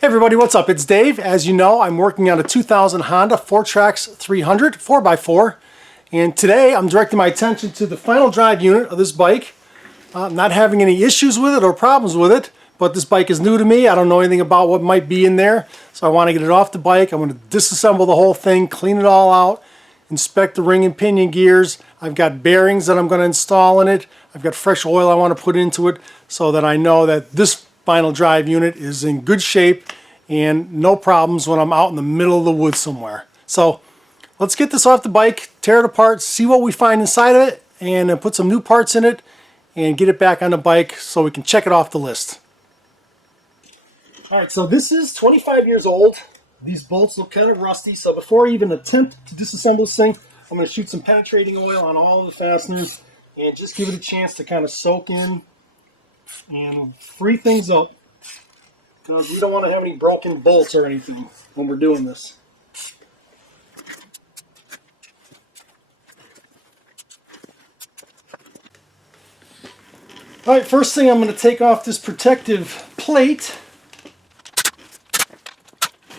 Hey everybody, what's up? It's Dave. As you know, I'm working on a 2000 Honda FourTrax 300 4x4, and today I'm directing my attention to the final drive unit of this bike. I'm not having any issues with it or problems with it, but this bike is new to me. I don't know anything about what might be in there, so I want to get it off the bike. I'm going to disassemble the whole thing, clean it all out, inspect the ring and pinion gears. I've got bearings that I'm going to install in it. I've got fresh oil I want to put into it so that I know that this final drive unit is in good shape and no problems when I'm out in the middle of the woods somewhere. So let's get this off the bike, tear it apart, see what we find inside of it, and then put some new parts in it and get it back on the bike so we can check it off the list. Alright, so this is 25 years old. These bolts look kind of rusty, so before I even attempt to disassemble this thing, I'm going to shoot some penetrating oil on all of the fasteners and just give it a chance to kind of soak in and free things up, because we don't want to have any broken bolts or anything when we're doing this. Alright, first thing, I'm going to take off this protective plate.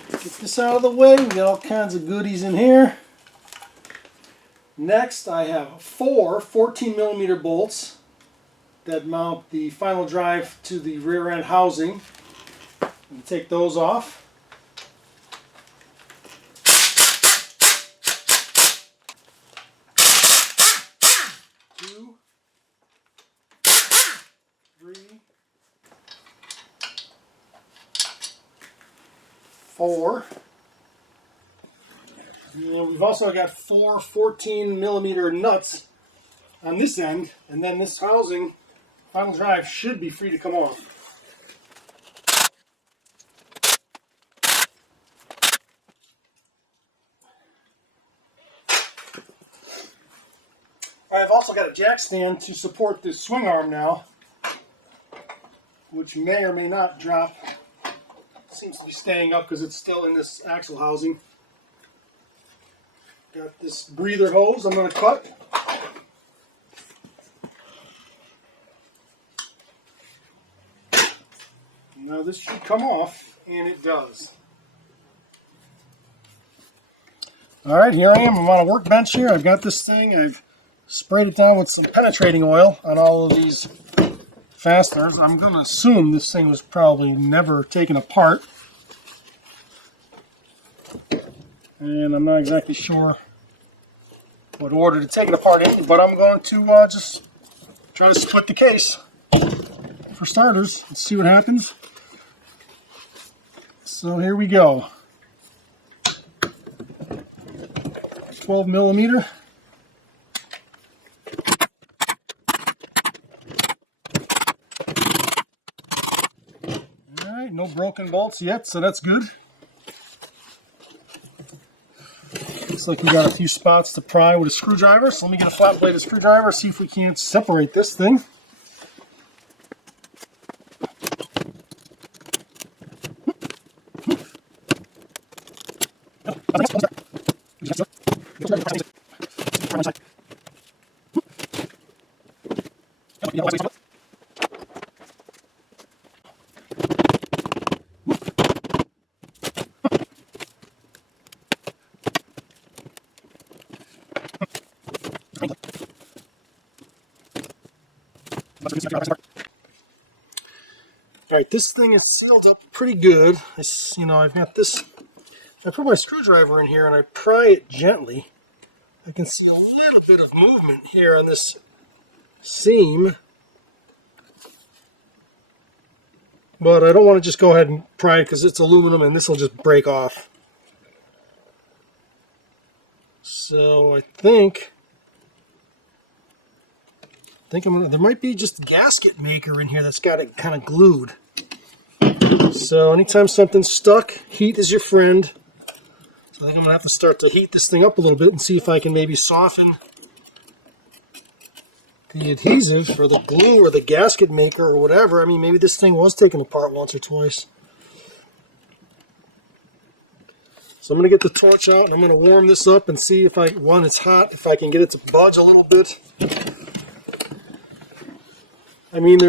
Get this out of the way. We got all kinds of goodies in here. Next, I have four 14mm bolts that mount the final drive to the rear end housing. And take those off. Two, three, four. And we've also got four 14mm nuts on this end, and then this housing, final drive, should be free to come off. I've also got a jack stand to support this swing arm now, which may or may not drop. Seems to be staying up because it's still in this axle housing. Got this breather hose I'm going to cut. Now this should come off, and it does. Alright, here I am. I'm on a workbench here. I've got this thing. I've sprayed it down with some penetrating oil on all of these fasteners. I'm going to assume this thing was probably never taken apart. And I'm not exactly sure what order to take it apart in, but I'm going to just try to split the case for starters. Let's see what happens. So here we go. 12mm. Alright, no broken bolts yet, so that's good. Looks like we got a few spots to pry with a screwdriver, so let me get a flat bladed screwdriver, see if we can't separate this thing. Alright, this thing is sealed up pretty good. I've got this. I put my screwdriver in here and I pry it gently. I can see a little bit of movement here on this seam, but I don't want to just go ahead and pry it because it's aluminum and this will just break off. So I think there might be just a gasket maker in here that's got it kind of glued. So anytime something's stuck, heat is your friend. So I think I'm going to have to start to heat this thing up a little bit and see if I can maybe soften the adhesive or the glue or the gasket maker or whatever. I mean, maybe this thing was taken apart once or twice. So I'm going to get the torch out and I'm going to warm this up and see if when it's hot, if I can get it to budge a little bit. I mean,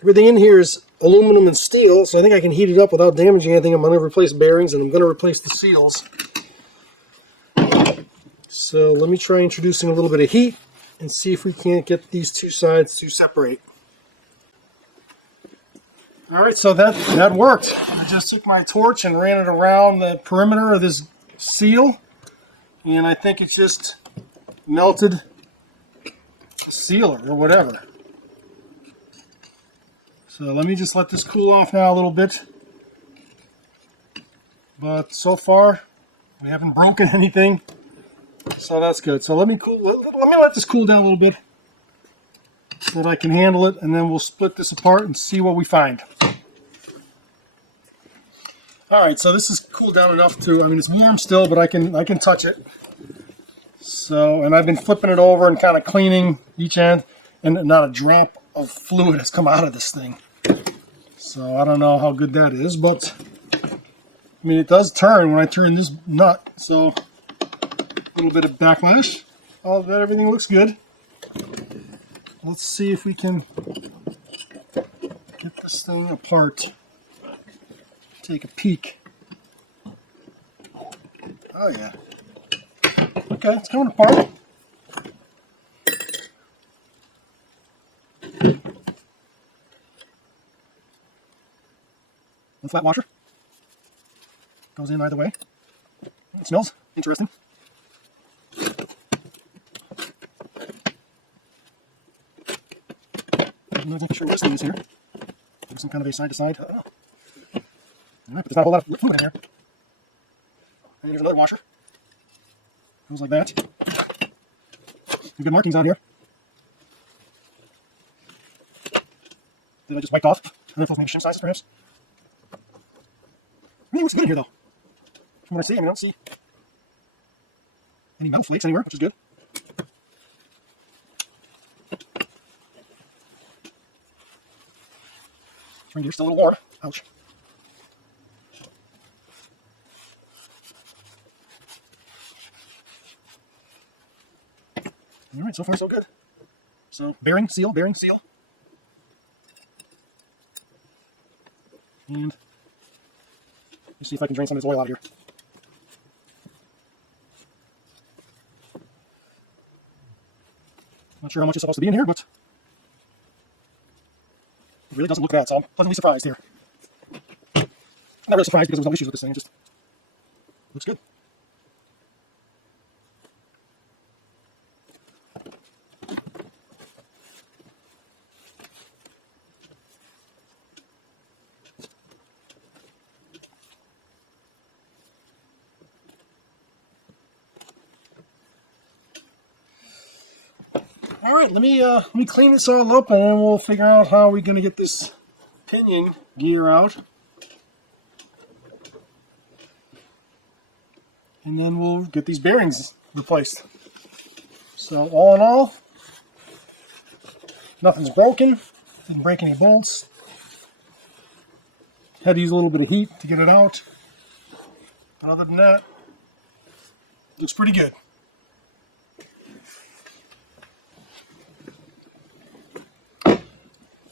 everything in here is aluminum and steel, so I think I can heat it up without damaging anything. I'm going to replace bearings, and I'm going to replace the seals. So let me try introducing a little bit of heat and see if we can't get these two sides to separate. Alright, so that worked. I just took my torch and ran it around the perimeter of this seal, and I think it just melted the sealer or whatever. So let me just let this cool off now a little bit. But so far, we haven't broken anything, so that's good. So let me let this cool down a little bit so that I can handle it, and then we'll split this apart and see what we find. All right, so this is cooled down enough to, I mean, it's warm still, but I can touch it. So, and I've been flipping it over and kind of cleaning each end, and not a drop of fluid has come out of this thing. So I don't know how good that is, but I mean, it does turn when I turn this nut, so a little bit of backlash. All of that, everything looks good. Let's see if we can get this thing apart. Take a peek. Oh yeah. Okay, it's coming apart. The flat washer goes in either way. It smells interesting. I'm not exactly sure what this thing is here. There's some kind of a side-to-side. Alright, but there's not a whole lot of fluid in here. And there's another washer. Goes like that. Some good markings out here. That I just wiped off. I don't know if those maybe shim sizes, perhaps. I mean, it looks good in here, though. From what I see, I mean, I don't see any metal flakes anywhere, which is good. Spring gear's still a little warm. Ouch. Alright, so far so good. So, bearing, seal, bearing, seal. And let's see if I can drain some of this oil out of here. Not sure how much is supposed to be in here, but it really doesn't look bad, so I'm pleasantly surprised here. Not really surprised because there was no issues with this thing, it just looks good. All right, let me clean this all up, and then we'll figure out how we're going to get this pinion gear out. And then we'll get these bearings replaced. So all in all, nothing's broken. Didn't break any bolts. Had to use a little bit of heat to get it out. But other than that, looks pretty good.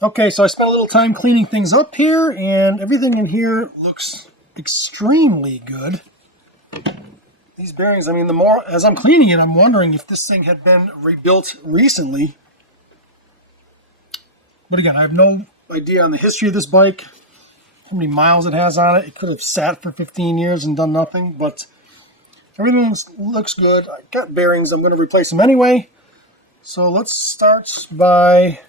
Okay, so I spent a little time cleaning things up here, and everything in here looks extremely good. These bearings, I mean, the more, as I'm cleaning it, I'm wondering if this thing had been rebuilt recently. But again, I have no idea on the history of this bike, how many miles it has on it. It could have sat for 15 years and done nothing, but everything looks good. I got bearings, I'm going to replace them anyway. So let's start by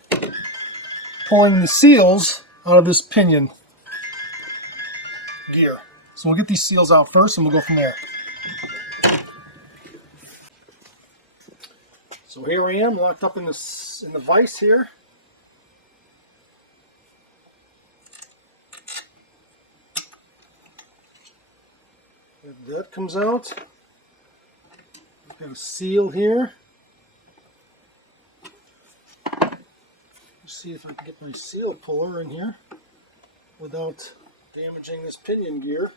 pulling the seals out of this pinion gear. So we'll get these seals out first and we'll go from there. So here I am, locked up in the vise here. If that comes out, we've got a seal here. See if I can get my seal puller in here without damaging this pinion gear.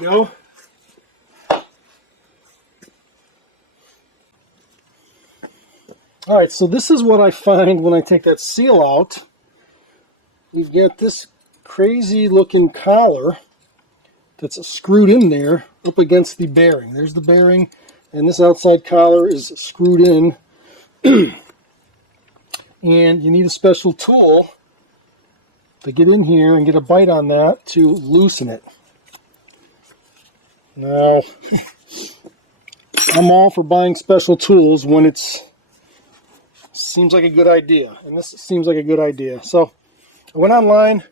we go. Alright, so this is what I find when I take that seal out. We've got this crazy looking collar that's screwed in there up against the bearing. There's the bearing, and this outside collar is screwed in. And you need a special tool to get in here and get a bite on that to loosen it. Now, I'm all for buying special tools when it seems like a good idea, and this seems like a good idea. So I went online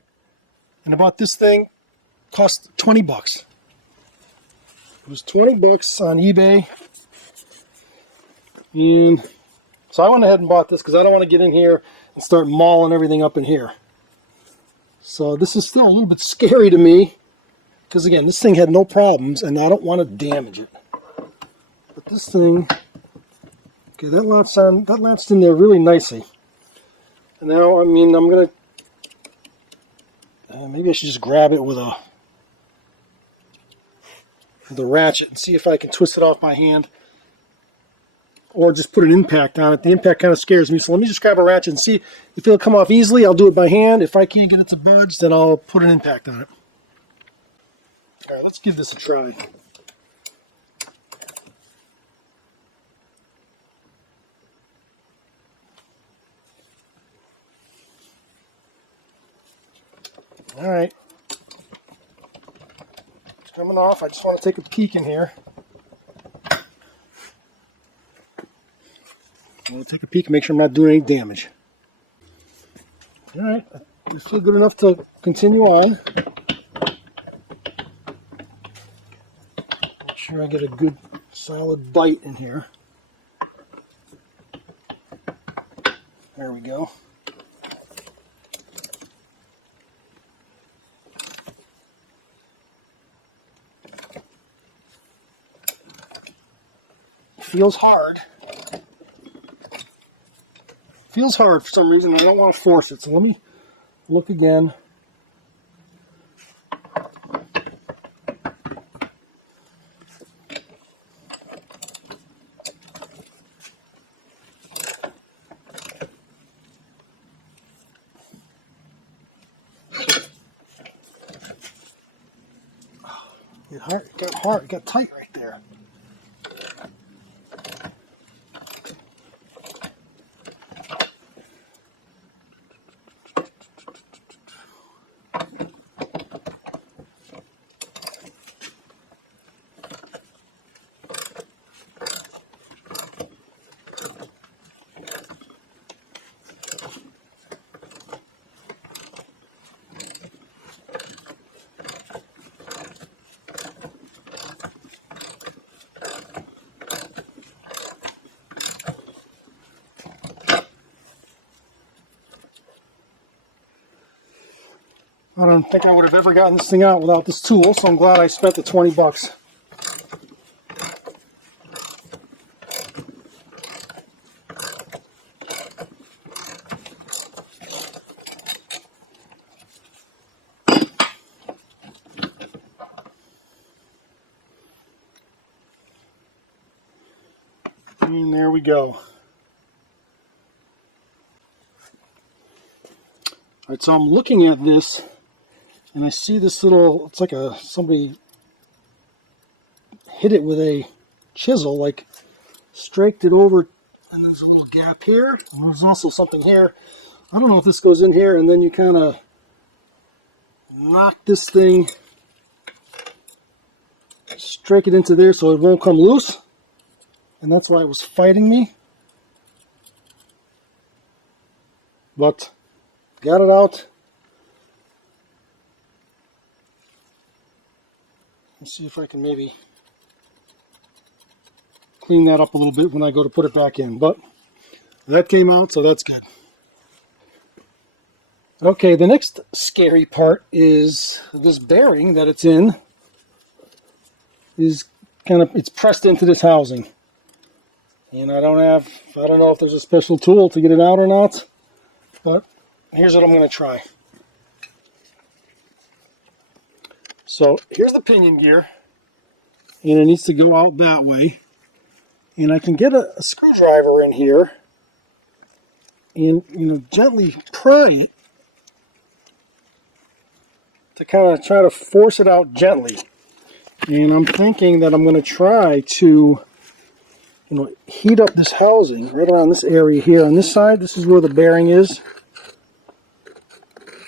and I bought this thing. Cost 20 bucks. It was 20 bucks on eBay. And so I went ahead and bought this because I don't want to get in here and start mauling everything up in here. So this is still a little bit scary to me because, again, this thing had no problems and I don't want to damage it. But this thing, okay, that latched in there really nicely. And now, I mean, I'm going to, maybe I should just grab it with the ratchet and see if I can twist it off my hand, or just put an impact on it. The impact kind of scares me, so let me just grab a ratchet and see if it'll come off easily. I'll do it by hand. If I can't get it to budge, then I'll put an impact on it. Alright, let's give this a try. Alright, it's coming off. I just want to take a peek in here. I want to take a peek and make sure I'm not doing any damage. Alright, I feel good enough to continue on. Make sure I get a good solid bite in here. There we go. Feels hard. Feels hard for some reason. I don't want to force it, so let me look again. It got hard, it got tight right there. I don't think I would have ever gotten this thing out without this tool, so I'm glad I spent the 20 bucks. And there we go. Alright, so I'm looking at this and I see this little, it's like somebody hit it with a chisel, like straked it over, and there's a little gap here, and there's also something here. I don't know if this goes in here, and then you kind of knock this thing, strike it into there so it won't come loose, and that's why it was fighting me. But got it out. Let's see if I can maybe clean that up a little bit when I go to put it back in. But that came out, so that's good. Okay, the next scary part is this bearing that it's in is it's pressed into this housing. And I don't know if there's a special tool to get it out or not, but here's what I'm going to try. So here's the pinion gear. and it needs to go out that way. And I can get a screwdriver in here and, gently pry it to kind of try to force it out gently. And I'm thinking that I'm going to try to, heat up this housing right around this area here. On this side, this is where the bearing is.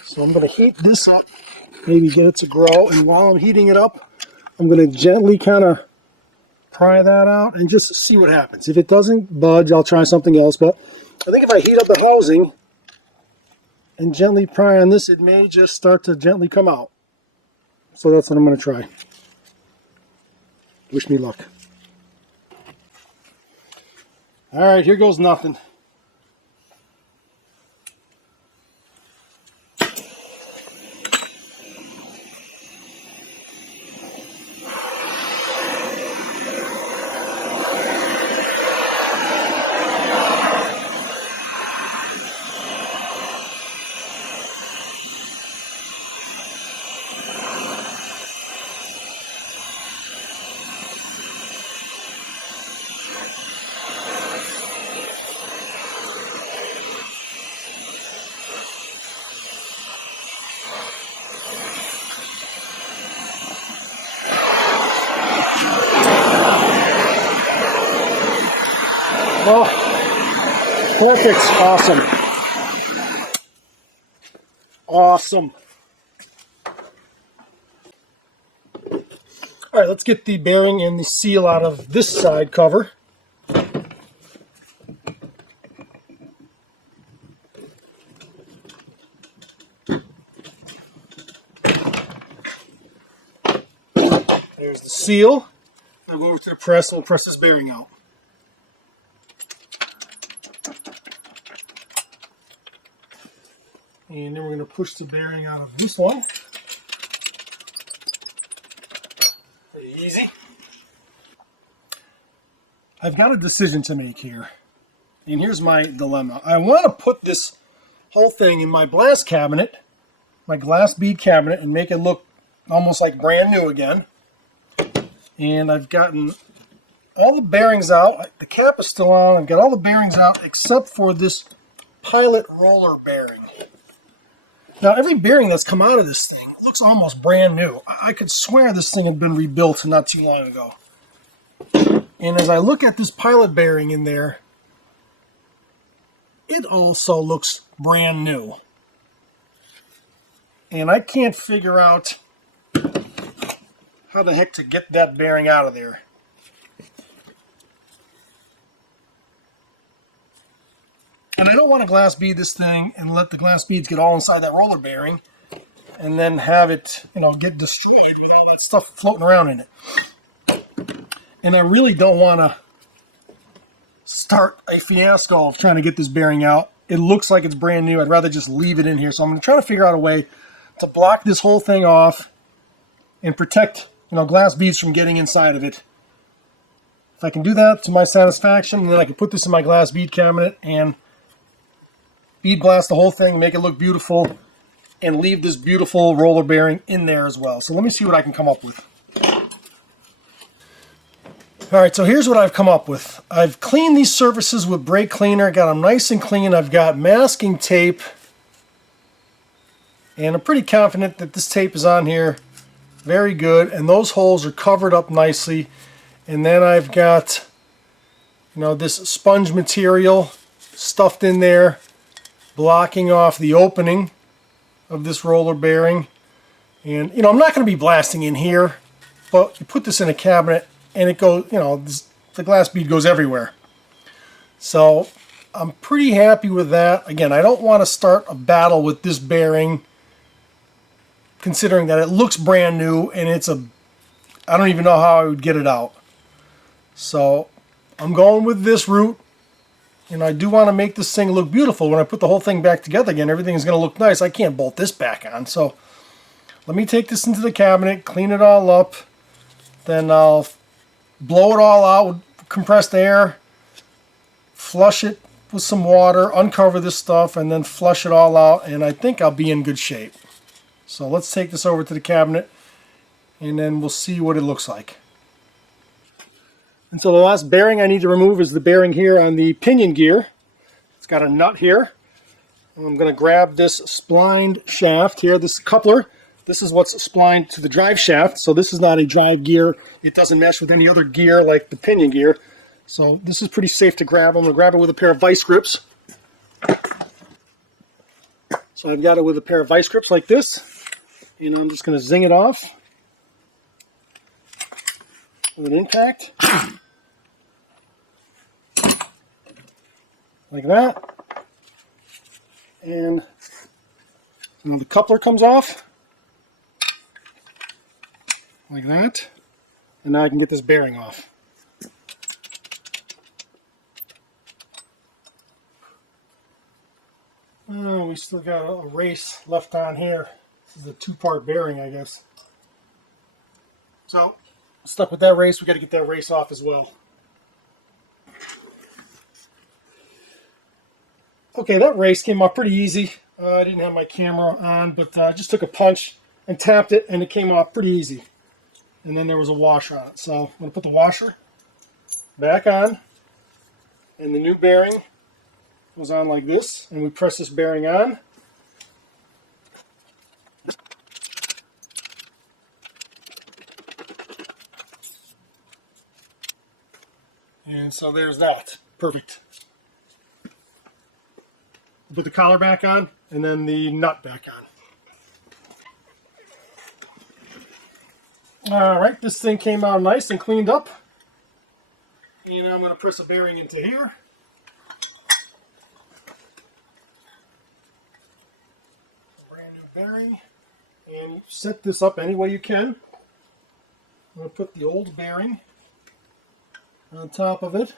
So I'm going to heat this up, maybe get it to grow. And while I'm heating it up, I'm going to gently kind of pry that out and just see what happens. If it doesn't budge, I'll try something else. But I think if I heat up the housing and gently pry on this, it may just start to gently come out. So that's what I'm going to try. Wish me luck. All right, here goes nothing. Oh, perfect. Awesome. Awesome. All right, let's get the bearing and the seal out of this side cover. There's the seal. I'll go over to the press and we'll press this bearing out. And then we're going to push the bearing out of this one. Pretty easy. I've got a decision to make here. And here's my dilemma. I want to put this whole thing in my glass cabinet, my glass bead cabinet, and make it look almost like brand new again. And I've gotten all the bearings out. The cap is still on. I've got all the bearings out except for this pilot roller bearing. Now, every bearing that's come out of this thing looks almost brand new. I could swear this thing had been rebuilt not too long ago. And as I look at this pilot bearing in there, it also looks brand new. And I can't figure out how the heck to get that bearing out of there. And I don't want to glass bead this thing and let the glass beads get all inside that roller bearing and then have it, get destroyed with all that stuff floating around in it. And I really don't want to start a fiasco of trying to get this bearing out. It looks like it's brand new. I'd rather just leave it in here. So I'm going to try to figure out a way to block this whole thing off and protect, glass beads from getting inside of it. If I can do that to my satisfaction, then I can put this in my glass bead cabinet and bead blast the whole thing, make it look beautiful, and leave this beautiful roller bearing in there as well. So let me see what I can come up with. All right, so here's what I've come up with. I've cleaned these surfaces with brake cleaner, got them nice and clean. I've got masking tape, and I'm pretty confident that this tape is on here very good, and those holes are covered up nicely. And then I've got, this sponge material stuffed in there, blocking off the opening of this roller bearing. And, I'm not going to be blasting in here, but you put this in a cabinet and it goes, the glass bead goes everywhere. So I'm pretty happy with that. Again, I don't want to start a battle with this bearing, considering that it looks brand new and I don't even know how I would get it out. So I'm going with this route. I do want to make this thing look beautiful. When I put the whole thing back together again, everything is going to look nice. I can't bolt this back on. So let me take this into the cabinet, clean it all up. Then I'll blow it all out with compressed air, flush it with some water, uncover this stuff, and then flush it all out. And I think I'll be in good shape. So let's take this over to the cabinet, and then we'll see what it looks like. And so the last bearing I need to remove is the bearing here on the pinion gear. It's got a nut here. I'm going to grab this splined shaft here, this coupler. This is what's splined to the drive shaft, so this is not a drive gear. It doesn't mesh with any other gear like the pinion gear. So this is pretty safe to grab. I'm going to grab it with a pair of vice grips. So I've got it with a pair of vice grips like this, and I'm just going to zing it off with an impact. Like that. And the coupler comes off like that, and now I can get this bearing off. Oh, we still got a race left on here. This is a two-part bearing, I guess. So, stuck with that race. We got to get that race off as well. Okay, that race came off pretty easy. I didn't have my camera on, but I just took a punch and tapped it, and it came off pretty easy. And then there was a washer on it. So I'm going to put the washer back on, and the new bearing goes on like this, and we press this bearing on. And so there's that. Perfect. Put the collar back on, and then the nut back on. Alright, this thing came out nice and cleaned up. And I'm going to press a bearing into here. A brand new bearing. And set this up any way you can. I'm going to put the old bearing on top of it.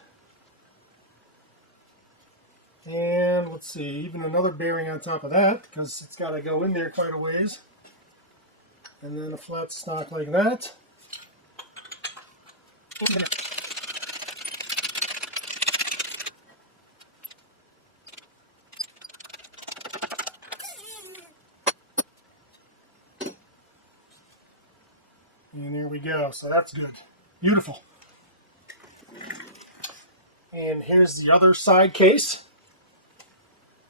And let's see, even another bearing on top of that, because it's got to go in there quite a ways. And then a flat stock like that. And there we go. So that's good. Beautiful. And here's the other side case.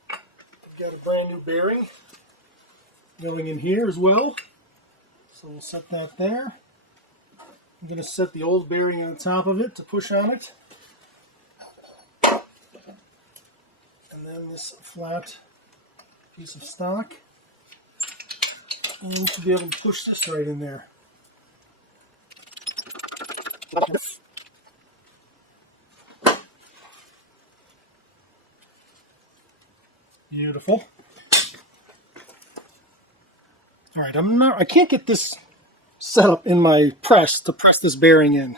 We've got a brand new bearing going in here as well. So we'll set that there. I'm going to set the old bearing on top of it to push on it. And then this flat piece of stock. And we should be able to push this right in there. Beautiful. All right, I can't get this set up in my press to press this bearing in.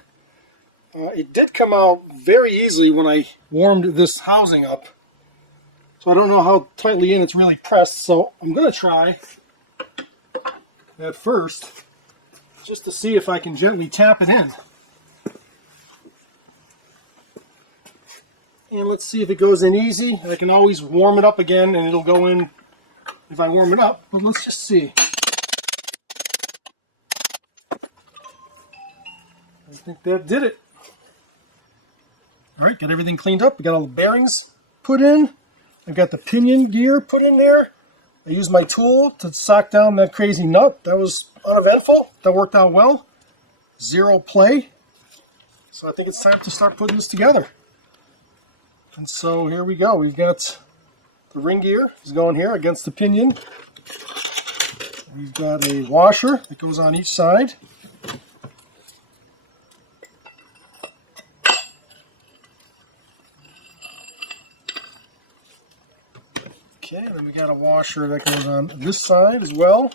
It did come out very easily when I warmed this housing up. So I don't know how tightly in it's really pressed, so I'm going to try at first just to see if I can gently tap it in. And let's see if it goes in easy. I can always warm it up again and it'll go in if I warm it up, but let's just see. I think that did it. All right, got everything cleaned up. We got all the bearings put in. I've got the pinion gear put in there. I used my tool to sock down that crazy nut. That was uneventful. That worked out well. Zero play. So I think it's time to start putting this together. And so here we go. We've got the ring gear is going here against the pinion. We've got a washer that goes on each side. Okay, and then we got a washer that goes on this side as well.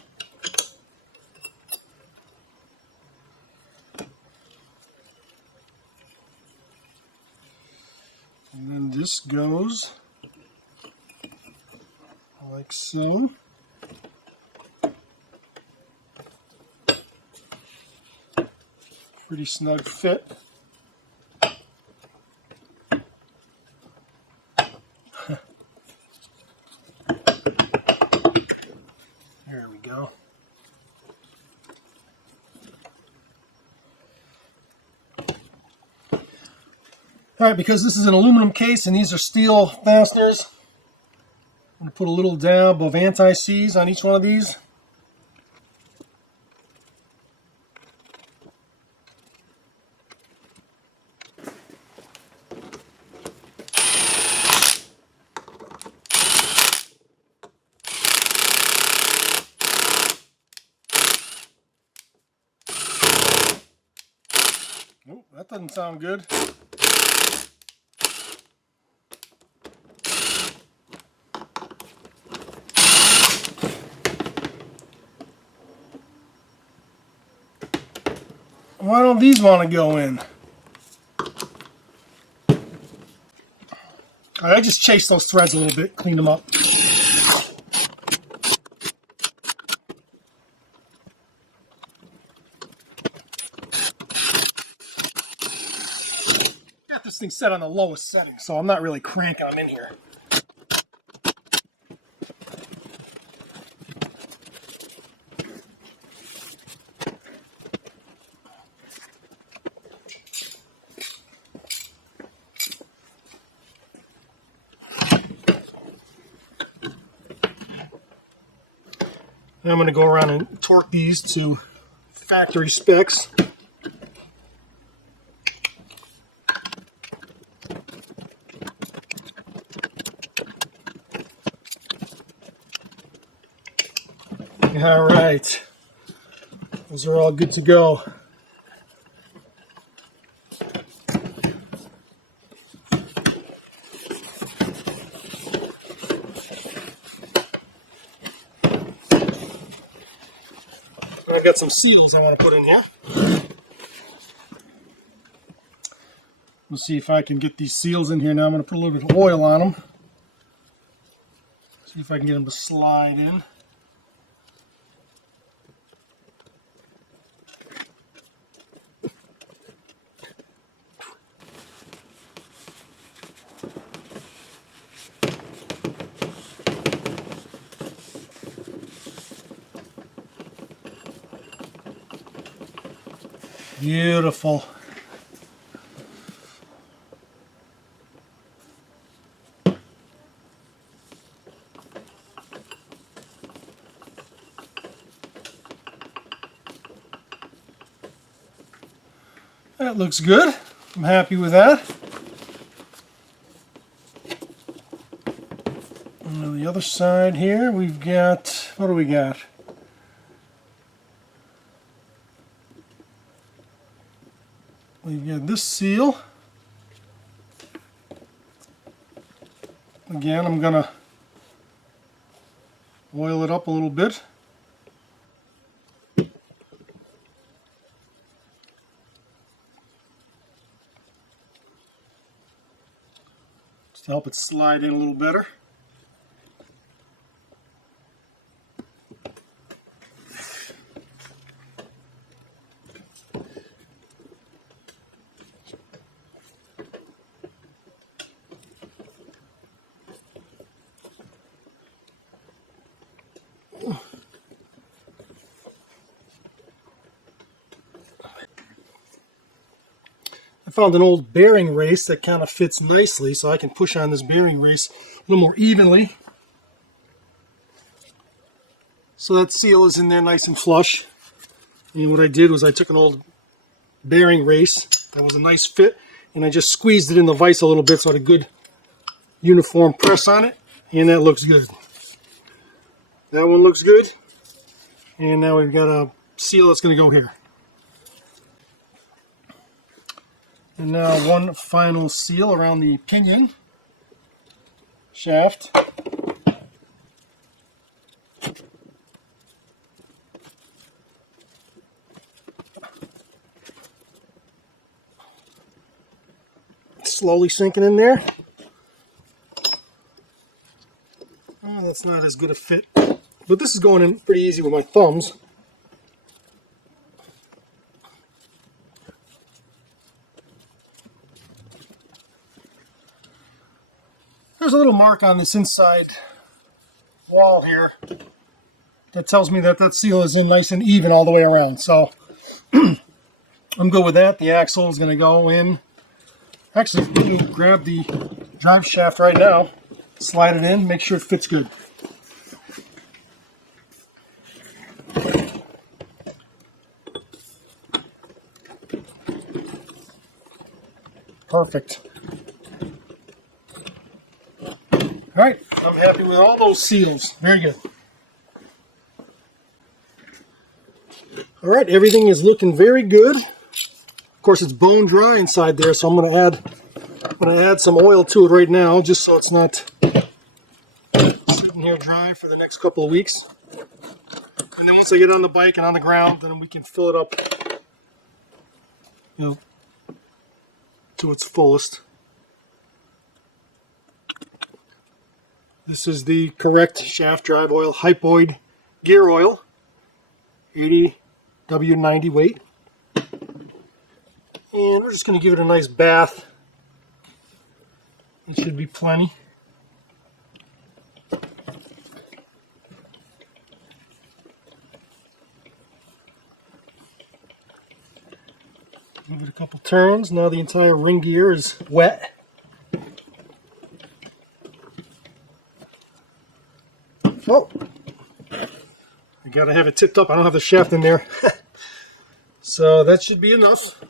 And then this goes like so. Pretty snug fit. There we go. All right, because this is an aluminum case and these are steel fasteners, I'm going to put a little dab of anti-seize on each one of these. Oh, that doesn't sound good. Why don't these want to go in? All right, I just chased those threads a little bit, cleaned them up. Got this thing set on the lowest setting, so I'm not really cranking them in here. Now I'm going to go around and torque these to factory specs. All right, those are all good to go. I've got some seals I want to put in here. We'll see if I can get these seals in here now. I'm going to put a little bit of oil on them. See if I can get them to slide in. Beautiful. That looks good. I'm happy with that. And on the other side here, we've got, what do we got? We've got this seal. Again, I'm going to oil it up a little bit. Just to help it slide in a little better. I found an old bearing race that kind of fits nicely, so I can push on this bearing race a little more evenly. So that seal is in there nice and flush. And what I did was I took an old bearing race that was a nice fit, and I just squeezed it in the vise a little bit so I had a good uniform press on it, and that looks good. That one looks good. And now we've got a seal that's going to go here. And now one final seal around the pinion shaft. Slowly sinking in there. Oh, that's not as good a fit. But this is going in pretty easy with my thumbs. There's a little mark on this inside wall here that tells me that that seal is in nice and even all the way around. So I'm good with that. The axle is going to go in Actually, I'm going to grab the drive shaft right now, slide it in, make sure it fits good. Perfect. All right, I'm happy with all those seals. Very good. All right, everything is looking very good. Of course, it's bone dry inside there, so I'm going to add some oil to it right now, just so it's not sitting here dry for the next couple of weeks. And then once I get on the bike and on the ground, then we can fill it up, to its fullest. This is the correct shaft drive oil, Hypoid gear oil, 80 W90 weight. And we're just going to give it a nice bath. It should be plenty. Give it a couple turns. Now the entire ring gear is wet. Oh, I gotta have it tipped up. I don't have the shaft in there. So that should be enough.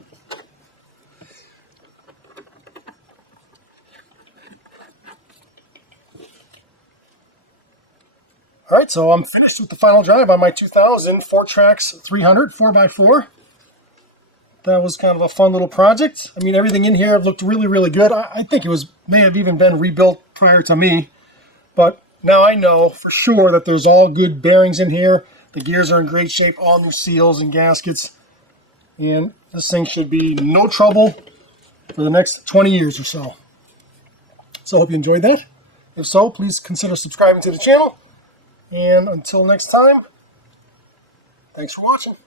Alright, so I'm finished with the final drive on my 2000 FourTrax 300 4x4. That was kind of a fun little project. I mean, everything in here looked really, really good. I think it may have even been rebuilt prior to me, but now I know for sure that there's all good bearings in here. The gears are in great shape, all new seals and gaskets. And this thing should be no trouble for the next 20 years or so. So I hope you enjoyed that. If so, please consider subscribing to the channel. And until next time, thanks for watching.